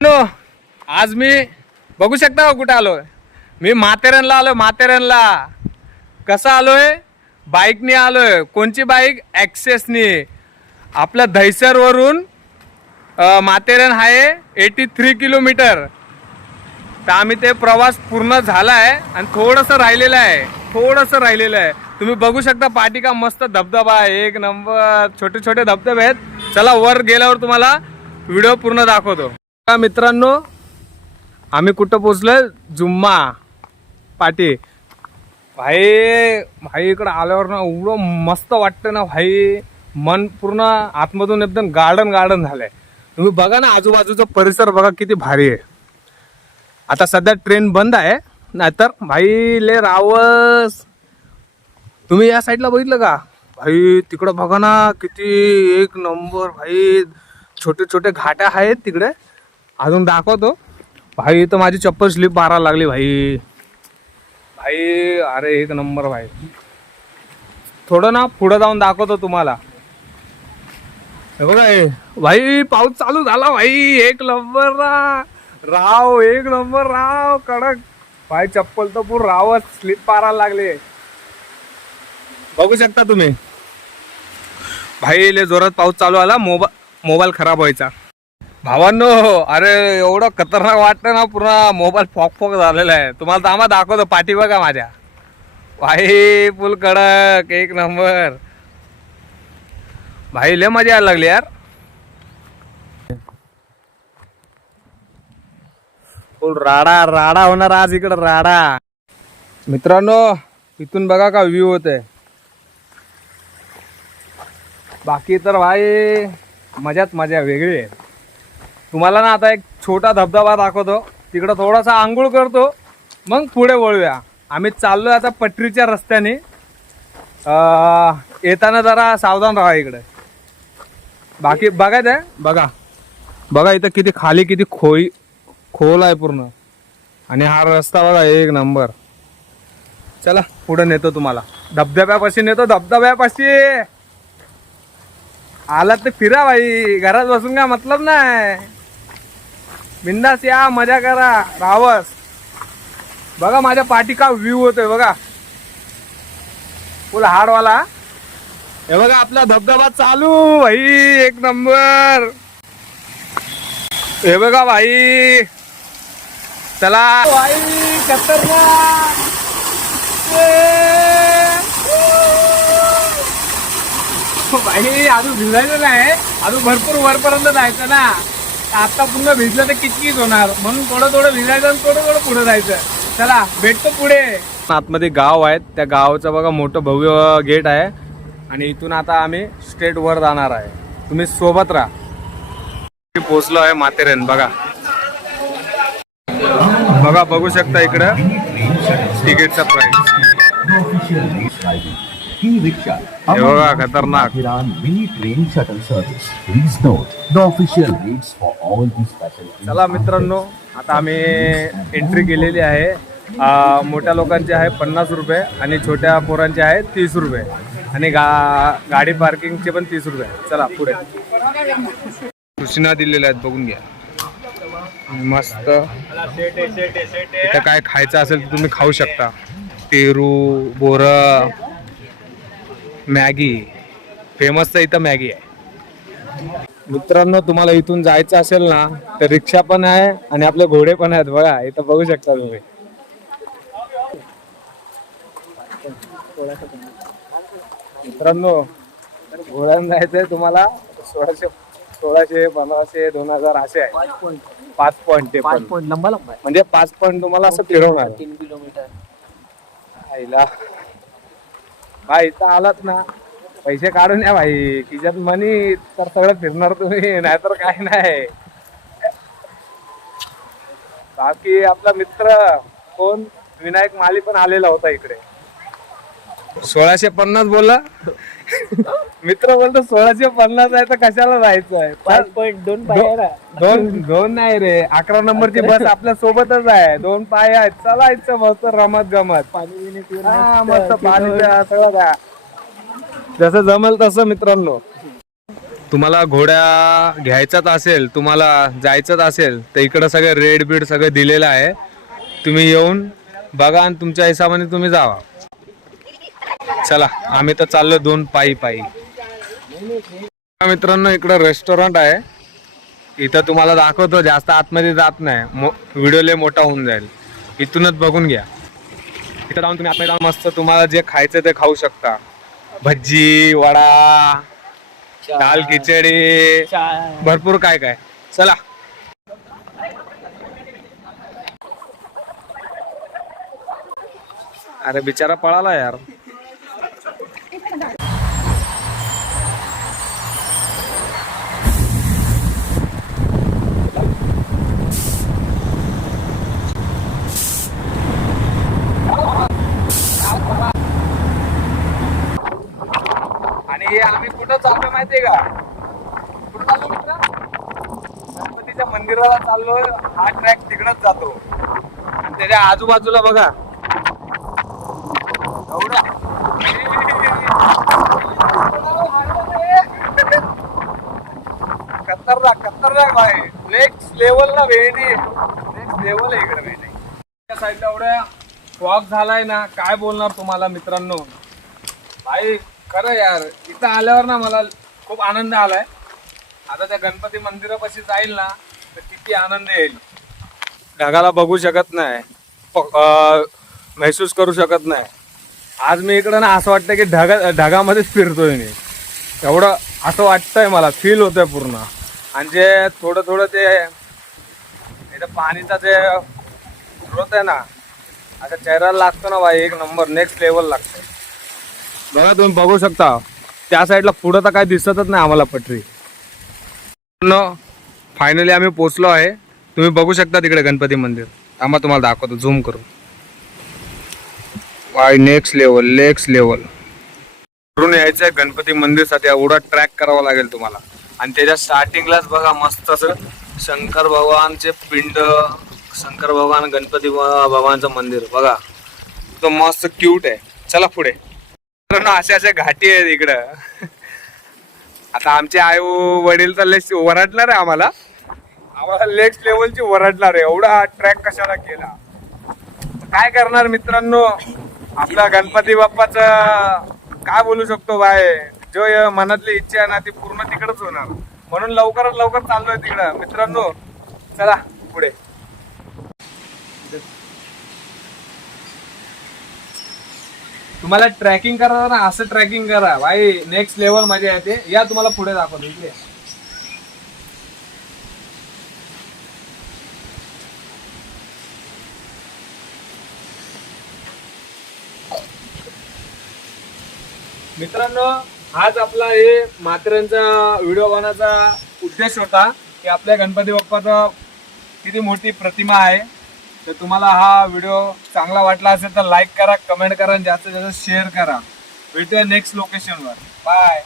No, आज मी बघू शकता का कुठे आलोय. मी माथेरानला आलोय. माथेरानला कसा आलोय? बाईकने आलोय. कोणची बाईक? ॲक्सेसनी. आपल्या दहिसरवरून माथेरान आहे 83 किलोमीटर. तर आम्ही ते प्रवास पूर्ण झाला आहे आणि थोडंसं राहिलेलं आहे. तुम्ही बघू शकता पाठीका मस्त धबधबा आहे, एक नंबर. छोटे छोटे धबधबे आहेत. चला वर गेल्यावर तुम्हाला व्हिडिओ पूर्ण दाखवतो. मित्रांनो, आम्ही कुठं पोचलोय? जुम्मा पाटी. भाई इकडं आल्यावर ना एवढं मस्त वाटतं ना भाई, मन पूर्ण आतमधून एकदम गार्डन झालंय. तुम्ही बघा ना, आजूबाजूचा परिसर बघा किती भारी आहे. आता सध्या ट्रेन बंद आहे, नाहीतर भाई ले रावस. तुम्ही या साईडला बघितलं का भाई? तिकडं बघा ना किती एक नंबर भाई. छोटे छोटे घाट्या आहेत तिकडे. अजून दाखवतो भाई. इथं माझी चप्पल स्लिप मारायला लागली भाई. अरे एक नंबर भाई. थोडं ना पुढं जाऊन दाखवतो तुम्हाला. हे बघा भाई, पाऊस चालू झाला भाई. एक नंबर राव, एक नंबर राव, कडक भाई. चप्पल तर पूर्ण रावच स्लिप मारायला लागले. बघू शकता तुम्ही भाई. लय जोरात पाऊस चालू आला. मोबाईल खराब व्हायचा भावांनो. अरे एवढं खतरनाक वाटतं ना, पूर्ण मोबाईल फॉक झालेला आहे. तुम्हाला तर आम्हा दाखवतो. पाठी बघा माझ्या भाई, फुल कडक, एक नंबर भाई. लय मजा यायला लागली यार. फुल राडा होणार आज इकडं, राडा. मित्रांनो, इथून बघा का व्ह्यू होते. बाकी तर भाई मजाच मजा वेगळी आहे. तुम्हाला ना आता एक छोटा धबधबा दाखवतो. तिकडं थोडासा आंघोळ करतो, मग पुढे वळूया. आम्ही चाललोय आता पटरीच्या रस्त्याने. येताना जरा सावधान राहा इकडे. बाकी बघायचं आहे. बघा इथं किती खाली, किती खोल आहे पूर्ण. आणि हा रस्ता बघा एक नंबर. चला पुढे नेतो तुम्हाला. धबधब्यापाशी नेतो. आलात तर फिरा भाई. घरात बसून का मतलब नाही. बिंदास या, मजा करा, रावस. बघा माझ्या पाठी का व्ह्यू होतोय बघा, फुल हार्डवाला. हे बघा आपला धबधबा चालू भाई, एक नंबर. हे बघा भाई, चला भाई, खतरनाक. भाई अजून भिजायचं नाही, अजून भरपूर वरपर्यंत जायचं ना. आता पूर्ण भिजलं तर किचकिच होणार, म्हणून थोडं भिजायचं आणि थोडं पुढे जायचं. चला भेटतो पुढे. आतमध्ये गाव आहेत, त्या गावाचं बघा मोठं भव्य गेट आहे. आणि इथून आता आम्ही स्ट्रेट वर जाणार आहे. तुम्ही सोबत राहा. पोचलो आहे माथेरान. बघू शकता इकडं तिकीटचा प्राइस. हे बघा खतरनाक. चला मित्रांनो, आता आम्ही एंट्री केलेली आहे. मोठ्या लोकांचे आहे 50 रुपये आणि छोट्या पोरांचे आहे 30 रुपये. आणि गाडी पार्किंगचे पण 30 रुपये. चला पुढे. सूचना दिलेल्या आहेत, बघून घ्या मस्त. इथं काय खायचं असेल तर तुम्ही खाऊ शकता. पेरू, बोर, मॅगी. फेमस तर इथं मॅगी आहे. मित्रांनो, तुम्हाला इथून जायचं असेल ना तर रिक्षा पण आहे आणि आपले घोडे पण आहेत. बघा इथं बघू शकता तुम्ही. मित्रांनो, घोड्यानं जायचंय तुम्हाला 1600, 1500, 2000 असे आहे. 5 पॉईंट. ते 5 पॉईंट लंबा म्हणजे 5 पॉईंट तुम्हाला असं फिरवणार. 3 किलोमीटर. आईला भाई, इथं आलात ना, पैसे काढून या भाई. खिशात मनी तर सगळं फिरणार तुम्ही, नाहीतर काय नाही. बाकी आपला मित्र कोण, विनायक माली पण आलेला होता इकडे. 1650 बोलला. मित्र बोलतो 1650 आहे तर कशाला जायचं आहे. 5 पॉईंट 2 पाय आहे ना. दोन नाही रे, 11 नंबरची बस आपल्या सोबतच आहे. 2 पाय आहेत. चलायचं मस्त रमत गमत. पाणी मस्त पाणी सगळं द्या, जसं जमेल तसं. मित्रांनो, तुम्हाला घोड्या घ्यायचाच असेल, तुम्हाला जायचंच असेल तर इकडं सगळं रेड बीड सगळं दिलेलं आहे. तुम्ही येऊन बघा आणि तुमच्या हिशोबाने तुम्ही जावा. चला आम्ही तर चाललो 2 पायी पायी. मित्रांनो इकडं रेस्टॉरंट आहे, इथं तुम्हाला दाखवतो, जास्त आतमध्ये जात नाही, व्हिडिओ लय मोठा होऊन जाईल. इथूनच बघून घ्या. इथं जाऊन तुम्ही आतमध्ये जाऊन मस्त तुम्हाला जे खायचं ते खाऊ शकता. भज्जी, वडा, दाल खिचडी, भरपूर काय काय. चला अरे बिचारा पळाला यार. आणि आम्ही कुठं चाललो माहितीये का? कुठं चाललो मित्र? गणपतीच्या मंदिराला चाललोय. हा ट्रॅक तिकडच जातो आणि त्याच्या आजूबाजूला बघा एवढा खतरनाक भाई. नेक्स्ट लेवलला वेणी, नेक्स्ट लेवल आहे इकडे वेणी. त्या साईडला एवढ्या वॉक झालाय ना, काय बोलणार तुम्हाला मित्रांनो. भाई खरं यार, इथं आल्यावर ना मला खूप आनंद आलाय. आता त्या गणपती मंदिरापाशी जाईल ना तर किती आनंद येईल. ढगाला बघू शकत नाही, महसूस करू शकत नाही. आज मी इकडं ना असं वाटतं की ढगामध्येच फिरतोय मी. एवढं असं वाटतंय मला, फील होतंय पूर्ण. आणि जे थोडं थोडं ते इथं पाणीचा जे स्रोत आहे ना, आता चेहऱ्याला लागतो ना भाई, एक नंबर, नेक्स्ट लेवल लागतं. बघा तुम्ही बघू शकता त्या साईडला पुढं तर काय दिसतच नाही आम्हाला पटरी. फायनली आम्ही पोचलो आहे. तुम्ही बघू शकता तिकडे गणपती मंदिर. आम्हा तुम्हाला दाखवतो झूम करून. Y next level, next level. करून यायचं आहे गणपती मंदिरसाठी. एवढा ट्रॅक करावा लागेल तुम्हाला. आणि त्याच्या स्टार्टिंगलाच बघा मस्त असं शंकर भगवानचे पिंड, शंकर भगवान, गणपती भगवानचं मंदिर बघा, तो मस्त क्यूट आहे. चला पुढे. अशा अशा घाटी आहेत इकडं. आता आमचे आई वडील तर लय वरडणार आहे आम्हाला नेक्स्ट लेवलची वरडणार आहे. एवढा ट्रॅक कशाला केला. काय करणार मित्रांनो, आपला गणपती बाप्पाचं काय बोलू शकतो बाय. जो मनातली इच्छा आहे ना ती पूर्ण तिकडच होणार. म्हणून लवकरात लवकर चाललोय तिकडं मित्रांनो. चला पुढे. तुम्हाला ट्रॅकिंग करा ना, असं ट्रॅकिंग करा भाई, नेक्स्ट लेवल मजा येते. या तुम्हाला पुढे दाखवतो इकडे. मित्रांनो आज आपला हे माथेरानचा व्हिडिओ बनवण्याचा उद्देश होता की आपल्या गणपती बाप्पाचा किती मोठी प्रतिमा आहे. तर तुम्हाला हा व्हिडिओ चांगला वाटला असेल तर लाईक करा, कमेंट करा आणि जास्तीत जास्त शेअर करा. भेटूया नेक्स्ट लोकेशनवर. बाय.